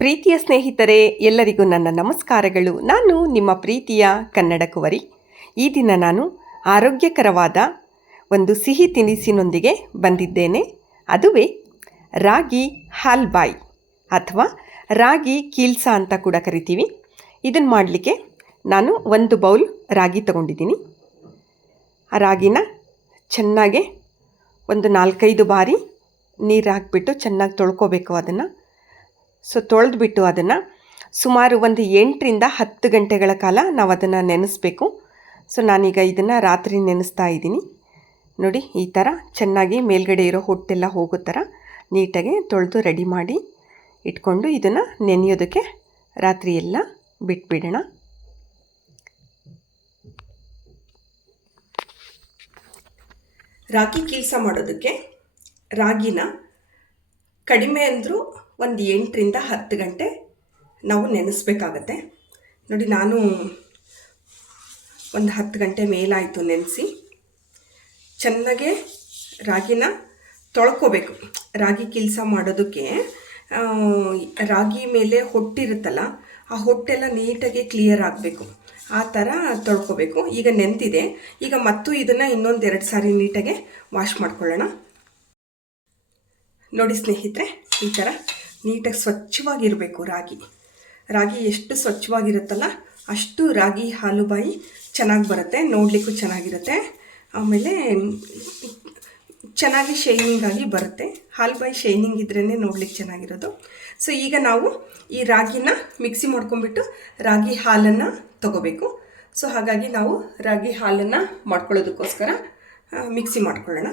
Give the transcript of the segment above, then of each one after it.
ಪ್ರೀತಿಯ ಸ್ನೇಹಿತರೆ, ಎಲ್ಲರಿಗೂ ನನ್ನ ನಮಸ್ಕಾರಗಳು. ನಾನು ನಿಮ್ಮ ಪ್ರೀತಿಯ ಕನ್ನಡ ಕುವರಿ. ಈ ದಿನ ನಾನು ಆರೋಗ್ಯಕರವಾದ ಒಂದು ಸಿಹಿ ತಿನಿಸಿನೊಂದಿಗೆ ಬಂದಿದ್ದೇನೆ. ಅದುವೇ ರಾಗಿ ಹಾಲ್ಬಾಯಿ ಅಥವಾ ರಾಗಿ ಕೀಲ್ಸ ಅಂತ ಕೂಡ ಕರಿತೀವಿ. ಇದನ್ನು ಮಾಡಲಿಕ್ಕೆ ನಾನು ಒಂದು ಬೌಲ್ ರಾಗಿ ತಗೊಂಡಿದ್ದೀನಿ. ಆ ರಾಗಿನ ಚೆನ್ನಾಗೆ ಒಂದು ನಾಲ್ಕೈದು ಬಾರಿ ನೀರು ಹಾಕ್ಬಿಟ್ಟು ಚೆನ್ನಾಗಿ ತೊಳ್ಕೊಬೇಕು ಅದನ್ನು. ಸೊ ತೊಳೆದ್ಬಿಟ್ಟು ಅದನ್ನು ಸುಮಾರು ಒಂದು ಎಂಟರಿಂದ ಹತ್ತು ಗಂಟೆಗಳ ಕಾಲ ನಾವು ಅದನ್ನು ನೆನೆಸ್ಬೇಕು. ಸೊ ನಾನೀಗ ಇದನ್ನು ರಾತ್ರಿ ನೆನೆಸ್ತಾ ಇದ್ದೀನಿ. ನೋಡಿ, ಈ ಥರ ಚೆನ್ನಾಗಿ ಮೇಲ್ಗಡೆ ಇರೋ ಹೊಟ್ಟೆಲ್ಲ ಹೋಗೋ ಥರ ನೀಟಾಗಿ ತೊಳೆದು ರೆಡಿ ಮಾಡಿ ಇಟ್ಕೊಂಡು ಇದನ್ನು ನೆನೆಯೋದಕ್ಕೆ ರಾತ್ರಿ ಎಲ್ಲ ಬಿಟ್ಬಿಡೋಣ. ರಾಗಿ ಕೆಲಸ ಮಾಡೋದಕ್ಕೆ ರಾಗಿನ ಕಡಿಮೆ ಅಂದರೂ ಒಂದು ಎಂಟರಿಂದ ಹತ್ತು ಗಂಟೆ ನಾವು ನೆನೆಸ್ಬೇಕಾಗತ್ತೆ. ನೋಡಿ, ನಾನು ಒಂದು ಹತ್ತು ಗಂಟೆ ಮೇಲಾಯಿತು ನೆನೆಸಿ, ಚೆನ್ನಾಗೆ ರಾಗಿನ ತೊಳ್ಕೋಬೇಕು. ರಾಗಿ ಕೆಲಸ ಮಾಡೋದಕ್ಕೆ ರಾಗಿ ಮೇಲೆ ಹೊಟ್ಟಿರುತ್ತಲ್ಲ, ಆ ಹೊಟ್ಟೆಲ್ಲ ನೀಟಾಗಿ ಕ್ಲಿಯರ್ ಆಗಬೇಕು. ಆ ಥರ ತೊಳ್ಕೊಬೇಕು. ಈಗ ನೆಂತಿದೆ ಈಗ ಮತ್ತು ಇದನ್ನು ಇನ್ನೊಂದು ಎರಡು ಸಾರಿ ನೀಟಾಗೆ ವಾಶ್ ಮಾಡ್ಕೊಳ್ಳೋಣ. ನೋಡಿ ಸ್ನೇಹಿತರೆ, ಈ ಥರ ನೀಟಾಗಿ ಸ್ವಚ್ಛವಾಗಿರಬೇಕು ರಾಗಿ. ರಾಗಿ ಎಷ್ಟು ಸ್ವಚ್ಛವಾಗಿರುತ್ತಲ್ಲ ಅಷ್ಟು ರಾಗಿ ಹಾಲುಬಾಯಿ ಚೆನ್ನಾಗಿ ಬರುತ್ತೆ, ನೋಡಲಿಕ್ಕೂ ಚೆನ್ನಾಗಿರುತ್ತೆ. ಆಮೇಲೆ ಚೆನ್ನಾಗಿ ಶೈನಿಂಗ್ ಆಗಿ ಬರುತ್ತೆ. ಹಾಲುಬಾಯಿ ಶೈನಿಂಗ್ ಇದ್ರೇ ನೋಡ್ಲಿಕ್ಕೆ ಚೆನ್ನಾಗಿರೋದು. ಸೊ, ಈಗ ನಾವು ಈ ರಾಗಿನ ಮಿಕ್ಸಿ ಮಾಡ್ಕೊಂಡ್ಬಿಟ್ಟು ರಾಗಿ ಹಾಲನ್ನು ತಗೋಬೇಕು. ಸೊ, ಹಾಗಾಗಿ ನಾವು ರಾಗಿ ಹಾಲನ್ನು ಮಾಡ್ಕೊಳ್ಳೋದಕ್ಕೋಸ್ಕರ ಮಿಕ್ಸಿ ಮಾಡ್ಕೊಳ್ಳೋಣ.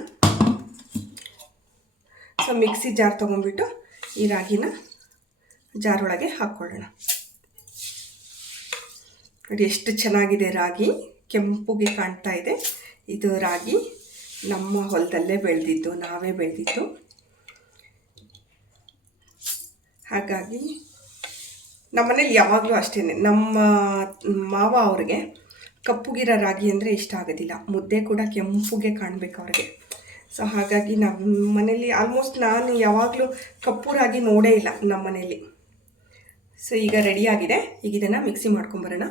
ಸೊ, ಮಿಕ್ಸಿ ಜಾರ್ ತೊಗೊಂಡ್ಬಿಟ್ಟು ಈ ರಾಗಿನ ಜಾರೊಳಗೆ ಹಾಕ್ಕೊಳ್ಳೋಣ ನೋಡಿ ಎಷ್ಟು ಚೆನ್ನಾಗಿದೆ ರಾಗಿ. ಕೆಂಪುಗೆ ಕಾಣ್ತಾ ಇದೆ. ಇದು ರಾಗಿ ನಮ್ಮ ಹೊಲದಲ್ಲೇ ಬೆಳೆದಿದ್ದು, ನಾವೇ ಬೆಳೆದಿದ್ದು. ಹಾಗಾಗಿ ನಮ್ಮನೇಲಿ ಯಾವಾಗಲೂ ಅಷ್ಟೇ ನಮ್ಮ ಮಾವ ಅವ್ರಿಗೆ ಕಪ್ಪುಗಿರೋ ರಾಗಿ ಅಂದರೆ ಇಷ್ಟ ಆಗೋದಿಲ್ಲ. ಮುದ್ದೆ ಕೂಡ ಕೆಂಪುಗೆ ಕಾಣಬೇಕು ಅವ್ರಿಗೆ. ಸೊ ಹಾಗಾಗಿ ನಮ್ಮ ಮನೇಲಿ ಆಲ್ಮೋಸ್ಟ್ ನಾನು ಯಾವಾಗಲೂ ಕಪ್ಪು ರಾಗಿ ನೋಡೇ ಇಲ್ಲ ನಮ್ಮ ಮನೇಲಿ. ಸೊ ಈಗ ರೆಡಿಯಾಗಿದೆ ಈಗ ಇದನ್ನು ಮಿಕ್ಸಿ ಮಾಡ್ಕೊಂಬರೋಣ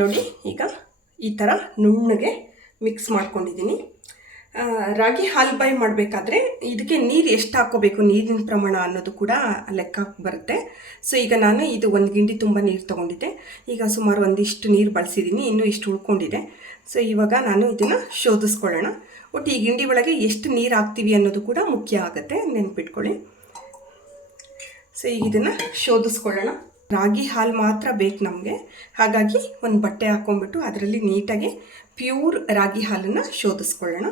ನೋಡಿ ಈಗ ಈ ಥರ ನುಣ್ಣಗೆ ಮಿಕ್ಸ್ ಮಾಡ್ಕೊಂಡಿದ್ದೀನಿ. ಆ, ಹಾಲು ಬೈ ಮಾಡಬೇಕಾದ್ರೆ ಇದಕ್ಕೆ ನೀರು ಎಷ್ಟು ಹಾಕೋಬೇಕು ನೀರಿನ ಪ್ರಮಾಣ ಅನ್ನೋದು ಕೂಡ ಲೆಕ್ಕ ಬರುತ್ತೆ. ಸೊ ಈಗ ನಾನು ಇದು ಒಂದು ಗಿಂಡಿ ತುಂಬ ನೀರು ತೊಗೊಂಡಿದ್ದೆ. ಈಗ ಸುಮಾರು ಒಂದಿಷ್ಟು ನೀರು ಬಳಸಿದ್ದೀನಿ ಇನ್ನೂ ಇಷ್ಟು ಉಳ್ಕೊಂಡಿದೆ. ಸೊ ಇವಾಗ ನಾನು ಇದನ್ನು ಶೋಧಿಸ್ಕೊಳ್ಳೋಣ. ಒಟ್ಟು ಈ ಗಿಂಡಿ ಒಳಗೆ ಎಷ್ಟು ನೀರು ಹಾಕ್ತೀವಿ ಅನ್ನೋದು ಕೂಡ ಮುಖ್ಯ ಆಗುತ್ತೆ ನೆನ್ಪಿಟ್ಕೊಳ್ಳಿ. ಸೊ ಈಗ ಇದನ್ನು ಶೋಧಿಸ್ಕೊಳ್ಳೋಣ. ರಾಗಿ ಹಾಲು ಮಾತ್ರ ಬೇಕು ನಮಗೆ. ಹಾಗಾಗಿ ಒಂದು ಬಟ್ಟೆ ಹಾಕ್ಕೊಂಡ್ಬಿಟ್ಟು ಅದರಲ್ಲಿ ನೀಟಾಗಿ ಪ್ಯೂರ್ ರಾಗಿ ಹಾಲನ್ನು ಶೋಧಿಸ್ಕೊಳ್ಳೋಣ.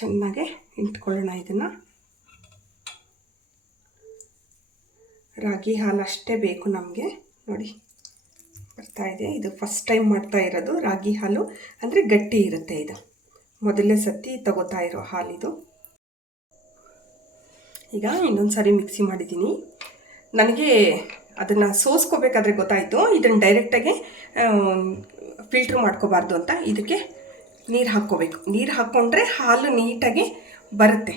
ಚೆನ್ನಾಗೆ ಇಟ್ಕೊಳ್ಳೋಣ ಇದನ್ನು. ರಾಗಿ ಹಾಲು ಅಷ್ಟೇ ಬೇಕು ನಮಗೆ. ನೋಡಿ, ಬರ್ತಾ ಇದೆ. ಇದು ಫಸ್ಟ್ ಟೈಮ್ ಮಾಡ್ತಾ ಇರೋದು ರಾಗಿ ಹಾಲು. ಅಂದರೆ ಗಟ್ಟಿ ಇರುತ್ತೆ ಇದು. ಮೊದಲನೇ ಸತಿ ತಗೋತಾ ಇರೋ ಹಾಲಿದು ಈಗ ಇನ್ನೊಂದು ಸಾರಿ ಮಿಕ್ಸಿ ಮಾಡಿದ್ದೀನಿ. ನನಗೆ ಅದನ್ನು ಸೋಸ್ಕೋಬೇಕಾದ್ರೆ ಗೊತ್ತಾಯಿತು. ಇದನ್ನು ಡೈರೆಕ್ಟಾಗಿ ಫಿಲ್ಟ್ರ್ ಮಾಡ್ಕೋಬಾರ್ದು ಅಂತ ಇದಕ್ಕೆ ನೀರು ಹಾಕ್ಕೋಬೇಕು. ನೀರು ಹಾಕ್ಕೊಂಡ್ರೆ ಹಾಲು ನೀಟಾಗಿ ಬರುತ್ತೆ.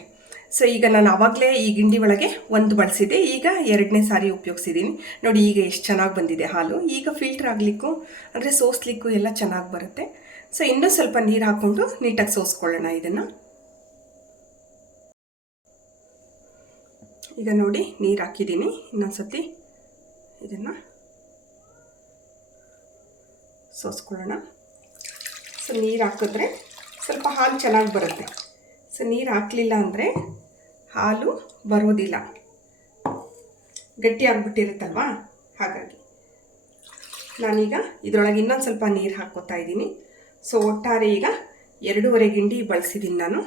ಸೊ ಈಗ ನಾನು ಆವಾಗಲೇ ಈ ಗಿಂಡಿ ಒಳಗೆ ಒಂದು ಬಳಸಿದೆ. ಈಗ ಎರಡನೇ ಸಾರಿ ಉಪಯೋಗಿಸಿದ್ದೀನಿ ನೋಡಿ, ಈಗ ಎಷ್ಟು ಚೆನ್ನಾಗಿ ಬಂದಿದೆ ಹಾಲು. ಈಗ ಫಿಲ್ಟ್ರ್ ಆಗಲಿಕ್ಕೂ, ಅಂದರೆ ಸೋಸ್ಲಿಕ್ಕೂ ಎಲ್ಲ ಚೆನ್ನಾಗಿ ಬರುತ್ತೆ. ಸೊ ಇನ್ನೂ ಸ್ವಲ್ಪ ನೀರು ಹಾಕ್ಕೊಂಡು ನೀಟಾಗಿ ಸೋಸ್ಕೊಳ್ಳೋಣ ಇದನ್ನು. ಈಗ ನೋಡಿ, ನೀರು ಹಾಕಿದ್ದೀನಿ ಇನ್ನೊಂದು ಸತಿ ಇದನ್ನು ಸೋಸ್ಕೊಳ್ಳೋಣ. ಸೊ ನೀರು ಹಾಕಿದ್ರೆ ಸ್ವಲ್ಪ ಹಾಲು ಚೆನ್ನಾಗಿ ಬರುತ್ತೆ. ಸೊ ನೀರು ಹಾಕಲಿಲ್ಲ ಅಂದರೆ ಹಾಲು ಬರೋದಿಲ್ಲ. ಗಟ್ಟಿ ಆಗಿಬಿಟ್ಟಿರುತ್ತಲ್ವ? ಹಾಗಾಗಿ ನಾನೀಗ ಇದರೊಳಗೆ ಇನ್ನೊಂದು ಸ್ವಲ್ಪ ನೀರು ಹಾಕ್ಕೋತಾ ಇದ್ದೀನಿ. ಸೊ ಒಟ್ಟಾರೆ ಈಗ ಎರಡೂವರೆ ಗಿಂಡಿ ಬಳಸಿದ್ದೀನಿ ನಾನು.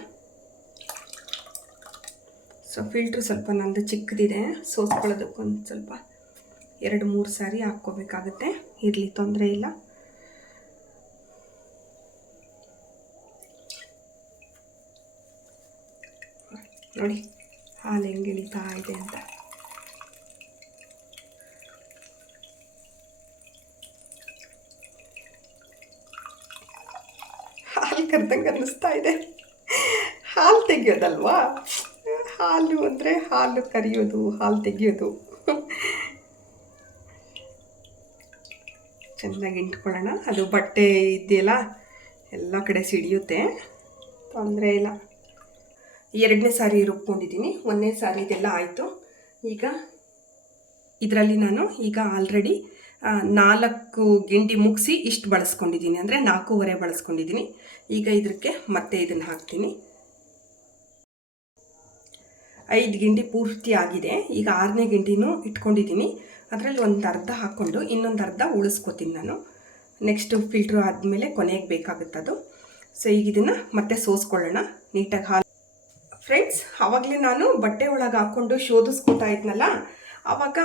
ಸೊ ಫಿಲ್ಟ್ರ್ ಸ್ವಲ್ಪ ನಂದು ಚಿಕ್ಕದಿದೆ. ಸೋಸ್ಕೊಳ್ಳೋದಕ್ಕೊಂದು ಸ್ವಲ್ಪ ಎರಡು ಮೂರು ಸಾರಿ ಹಾಕ್ಕೋಬೇಕಾಗತ್ತೆ. ಇರಲಿ, ತೊಂದರೆ ಇಲ್ಲ. ನೋಡಿ, ಹಾಲು ಹೆಂಗೆ ಇಳಿತಾ ಇದೆ ಅಂತ. ಹಾಲು ಕರೆದಂಗೆ ಅನ್ನಿಸ್ತಾ ಇದೆ. ಹಾಲು ತೆಗಿಯೋದಲ್ವಾ? ಹಾಲು ಅಂದರೆ ಹಾಲು ಕರಿಯೋದು, ಹಾಲು ತೆಗಿಯೋದು. ಚೆನ್ನಾಗಿ ಇಟ್ಕೊಳ್ಳೋಣ. ಅದು ಬಟ್ಟೆ ಇದೆಯಲ್ಲ, ಎಲ್ಲ ಕಡೆ ಸಿಡಿಯುತ್ತೆ. ತೊಂದರೆ ಇಲ್ಲ. ಎರಡನೇ ಸಾರಿ ರುಬ್ಕೊಂಡಿದ್ದೀನಿ. ಒಂದನೇ ಸಾರಿ ಇದೆಲ್ಲ ಆಯಿತು. ಈಗ ಇದರಲ್ಲಿ ನಾನು ಈಗ ಆಲ್ರೆಡಿ ನಾಲ್ಕು ಗಿಂಡಿ ಮುಗಿಸಿ ಇಷ್ಟು ಬಳಸ್ಕೊಂಡಿದ್ದೀನಿ. ಅಂದರೆ ನಾಲ್ಕೂವರೆ ಬಳಸ್ಕೊಂಡಿದ್ದೀನಿ. ಈಗ ಇದಕ್ಕೆ ಮತ್ತೆ ಇದನ್ನು ಹಾಕ್ತೀನಿ. ಐದು ಗಿಂಡಿ ಪೂರ್ತಿ ಆಗಿದೆ. ಈಗ ಆರನೇ ಗಿಂಡಿನೂ ಇಟ್ಕೊಂಡಿದ್ದೀನಿ. ಅದರಲ್ಲಿ ಒಂದು ಅರ್ಧ ಹಾಕ್ಕೊಂಡು ಇನ್ನೊಂದು ಅರ್ಧ ಉಳಿಸ್ಕೊತೀನಿ ನಾನು. ನೆಕ್ಸ್ಟು ಫಿಲ್ಟ್ರು ಆದಮೇಲೆ ಕೊನೆಗೆ ಬೇಕಾಗುತ್ತದು. ಸೊ ಈಗ ಇದನ್ನು ಮತ್ತೆ ಸೋಸ್ಕೊಳ್ಳೋಣ. ನೀಟಾಗಿ ಹಾಲು ಫ್ರೆಂಡ್ಸ್ ಆವಾಗಲೇ ನಾನು ಬಟ್ಟೆ ಒಳಗೆ ಹಾಕ್ಕೊಂಡು ಶೋಧಿಸ್ಕೊತಾ ಇದ್ನಲ್ಲ, ಆವಾಗ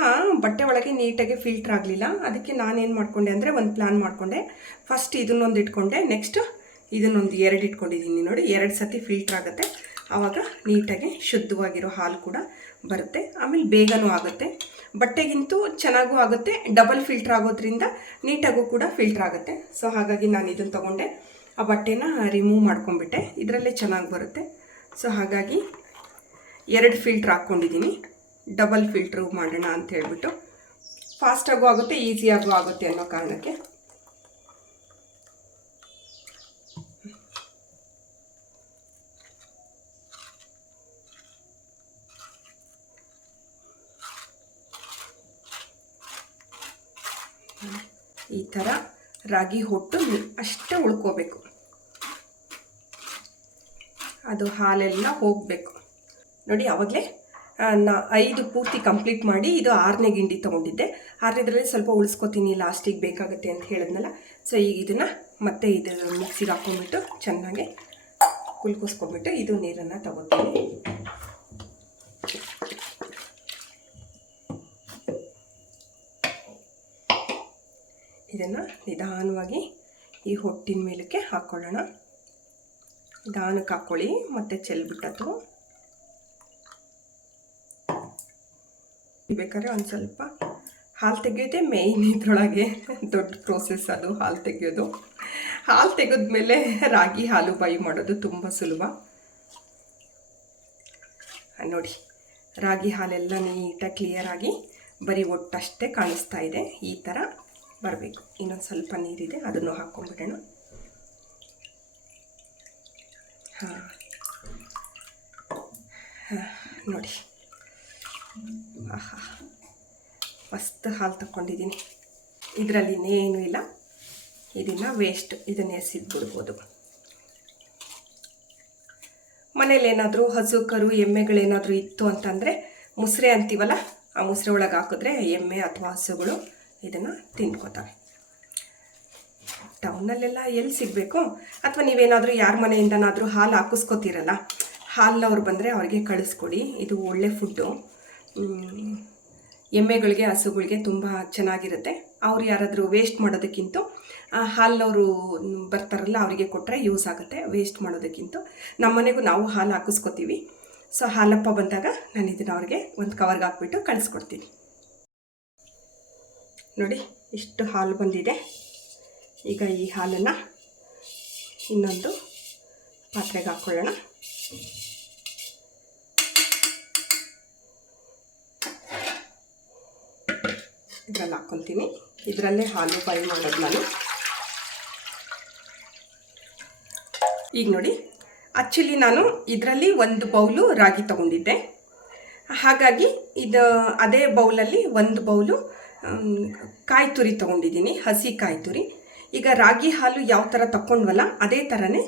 ಬಟ್ಟೆ ಒಳಗೆ ನೀಟಾಗಿ ಫಿಲ್ಟ್ರ್ ಆಗಲಿಲ್ಲ. ಅದಕ್ಕೆ ನಾನೇನು ಮಾಡಿಕೊಂಡೆ ಅಂದರೆ ಒಂದು ಪ್ಲ್ಯಾನ್ ಮಾಡಿಕೊಂಡೆ. ಫಸ್ಟ್ ಇದನ್ನೊಂದು ಇಟ್ಕೊಂಡೆ ನೆಕ್ಸ್ಟ್ ಇದನ್ನೊಂದು ಎರಡು ಇಟ್ಕೊಂಡಿದ್ದೀನಿ ನೋಡಿ, ಎರಡು ಸತಿ ಫಿಲ್ಟ್ರ್ ಆಗುತ್ತೆ. ಆವಾಗ ನೀಟಾಗಿ ಶುದ್ಧವಾಗಿರೋ ಹಾಲು ಕೂಡ ಬರುತ್ತೆ. ಆಮೇಲೆ ಬೇಗನೂ ಆಗುತ್ತೆ. ಬಟ್ಟೆಗಿಂತೂ ಚೆನ್ನಾಗೂ ಆಗುತ್ತೆ. ಡಬಲ್ ಫಿಲ್ಟ್ರ್ ಆಗೋದ್ರಿಂದ ನೀಟಾಗೂ ಕೂಡ ಫಿಲ್ಟರ್ ಆಗುತ್ತೆ. ಸೊ ಹಾಗಾಗಿ ನಾನು ಇದನ್ನು ತೊಗೊಂಡೆ. ಆ ಬಟ್ಟೆನ ರಿಮೂವ್ ಮಾಡ್ಕೊಂಬಿಟ್ಟೆ ಇದರಲ್ಲೇ ಚೆನ್ನಾಗಿ ಬರುತ್ತೆ. ಸೊ ಹಾಗಾಗಿ ಎರಡು ಫಿಲ್ಟ್ರ್ ಹಾಕ್ಕೊಂಡಿದ್ದೀನಿ. ಡಬಲ್ ಫಿಲ್ಟ್ರು ಮಾಡೋಣ ಅಂತ ಹೇಳ್ಬಿಟ್ಟು. ಫಾಸ್ಟಾಗೂ ಆಗುತ್ತೆ ಈಸಿಯಾಗೂ ಆಗುತ್ತೆ ಅನ್ನೋ ಕಾರಣಕ್ಕೆ. ಈ ಥರ ರಾಗಿ ಹೊಟ್ಟು ಅಷ್ಟೇ ಉಳ್ಕೋಬೇಕು. ಅದು ಹಾಲೆಲ್ಲ ಹೋಗಬೇಕು. ನೋಡಿ ಆವಾಗಲೇ ನಾ ಐದು ಪೂರ್ತಿ ಕಂಪ್ಲೀಟ್ ಮಾಡಿ ಇದು ಆರನೇ ಗಿಂಡಿ ತೊಗೊಂಡಿದ್ದೆ. ಆರನೇದ್ರಲ್ಲಿ ಸ್ವಲ್ಪ ಉಳಿಸ್ಕೊತೀನಿ, ಲಾಸ್ಟಿಗೆ ಬೇಕಾಗುತ್ತೆ ಅಂತ ಹೇಳಿದ್ನಲ್ಲ. ಸೊ, ಈಗ ಇದನ್ನು ಮತ್ತೆ ಇದು ಮಿಕ್ಸಿಗೆ ಹಾಕ್ಕೊಂಬಿಟ್ಟು ಚೆನ್ನಾಗಿ ಕುಲ್ಕೋಸ್ಕೊಂಬಿಟ್ಟು ಇದು ನೀರನ್ನು ತಗೋತೀನಿ. ಇದನ್ನು ನಿಧಾನವಾಗಿ ಈ ಹೊಟ್ಟಿನ ಮೇಲಕ್ಕೆ ಹಾಕ್ಕೊಳ್ಳೋಣ ನಿಧಾನಕ್ಕೆ ಹಾಕ್ಕೊಳ್ಳಿ ಮತ್ತು ಚೆಲ್ಬಿಟ್ಟದ್ದು ಬೇಕಾದ್ರೆ ಒಂದು ಸ್ವಲ್ಪ ಹಾಲು ತೆಗೆಯೋದೆ ಮೇಯ್ನ್ ಇದ್ರೊಳಗೆ. ದೊಡ್ಡ ಪ್ರೋಸೆಸ್ ಅದು, ಹಾಲು ತೆಗೆಯೋದು. ಹಾಲು ತೆಗೆದ್ಮೇಲೆ ರಾಗಿ ಹಾಲು ಬಾಯಿ ಮಾಡೋದು ತುಂಬ ಸುಲಭ. ನೋಡಿ. ರಾಗಿ ಹಾಲೆಲ್ಲ ನೀಟಾಗಿ ಕ್ಲಿಯರಾಗಿ ಬರೀ ಒಟ್ಟಷ್ಟೇ ಕಾಣಿಸ್ತಾ ಇದೆ. ಈ ಥರ ಬರಬೇಕು. ಇನ್ನೊಂದು ಸ್ವಲ್ಪ ನೀರಿದೆ, ಅದನ್ನು ಹಾಕ್ಕೊಂಡ್ಬಿಡೋಣ ನೋಡಿ. ಆಹಾ. ಮಸ್ತ್ ಹಾಲು ತಗೊಂಡಿದ್ದೀನಿ ಇದರಲ್ಲಿ ಇನ್ನೇನು ಇಲ್ಲ. ಇದನ್ನು ವೇಸ್ಟ್ ಇದನ್ನು ಎಸಿದ್ಬಿಡ್ಬೋದು. ಮನೇಲಿ ಏನಾದರೂ ಹಸು ಕರು ಎಮ್ಮೆಗಳೇನಾದರೂ ಇತ್ತು ಅಂತಂದರೆ ಮುಸ್ರೆ ಅಂತೀವಲ್ಲ, ಆ ಮುಸ್ರೆ ಒಳಗೆ ಹಾಕಿದ್ರೆ ಎಮ್ಮೆ ಅಥವಾ ಹಸುಗಳು ಇದನ್ನು ತಿನ್ಕೋತವೆ. ಟೌನಲ್ಲೆಲ್ಲ ಎಲ್ಲಿ ಸಿಗಬೇಕು? ಅಥವಾ ನೀವೇನಾದರೂ ಯಾರ ಮನೆಯಿಂದನಾದರೂ ಹಾಲು ಹಾಕಿಸ್ಕೋತೀರಲ್ಲ ಹಾಲವ್ರು ಬಂದರೆ ಅವ್ರಿಗೆ ಕಳಿಸ್ಕೊಡಿ, ಇದು ಒಳ್ಳೆ ಫುಡ್ಡು. ಎಮ್ಮೆಗಳಿಗೆ, ಹಸುಗಳಿಗೆ ತುಂಬ ಚೆನ್ನಾಗಿರುತ್ತೆ. ಅವ್ರು ಯಾರಾದರೂ ವೇಸ್ಟ್ ಮಾಡೋದಕ್ಕಿಂತ ಹಾಲವರು ಬರ್ತಾರಲ್ಲ, ಅವರಿಗೆ ಕೊಟ್ಟರೆ ಯೂಸ್ ಆಗುತ್ತೆ ವೇಸ್ಟ್ ಮಾಡೋದಕ್ಕಿಂತ. ನಮ್ಮ ಮನೆಗೂ ನಾವು ಹಾಲು ಹಾಕಿಸ್ಕೊತೀವಿ. ಸೊ, ಹಾಲಪ್ಪ ಬಂದಾಗ ನಾನು ಇದನ್ನು ಅವ್ರಿಗೆ ಒಂದು ಕವರ್ಗೆ ಹಾಕ್ಬಿಟ್ಟು ಕಳಿಸ್ಕೊಡ್ತೀನಿ. ನೋಡಿ, ಇಷ್ಟು ಹಾಲು ಬಂದಿದೆ. ಈಗ ಈ ಹಾಲನ್ನು ಇನ್ನೊಂದು ಪಾತ್ರೆಗೆ ಹಾಕ್ಕೊಳ್ಳೋಣ ಇದ್ರಲ್ಲಿ ಹಾಕ್ಕೊತೀನಿ. ಇದರಲ್ಲೇ ಹಾಲು ಫ್ರೈ ಮಾಡೋದು ನಾನು. ಈಗ ನೋಡಿ ಆ್ಯಕ್ಚುಲಿ ನಾನು ಇದರಲ್ಲಿ ಒಂದು ಬೌಲು ರಾಗಿ ತಗೊಂಡಿದ್ದೆ. ಹಾಗಾಗಿ ಇದು ಅದೇ ಬೌಲಲ್ಲಿ ಒಂದು ಬೌಲು ಕಾಯಿ ತುರಿ ತೊಗೊಂಡಿದ್ದೀನಿ, ಹಸಿ ಕಾಯಿ ತುರಿ ಈಗ ರಾಗಿ ಹಾಲು ಯಾವ ಥರ ತಕ್ಕೊಂಡ್ವಲ್ಲ, ಅದೇ ಥರನೇ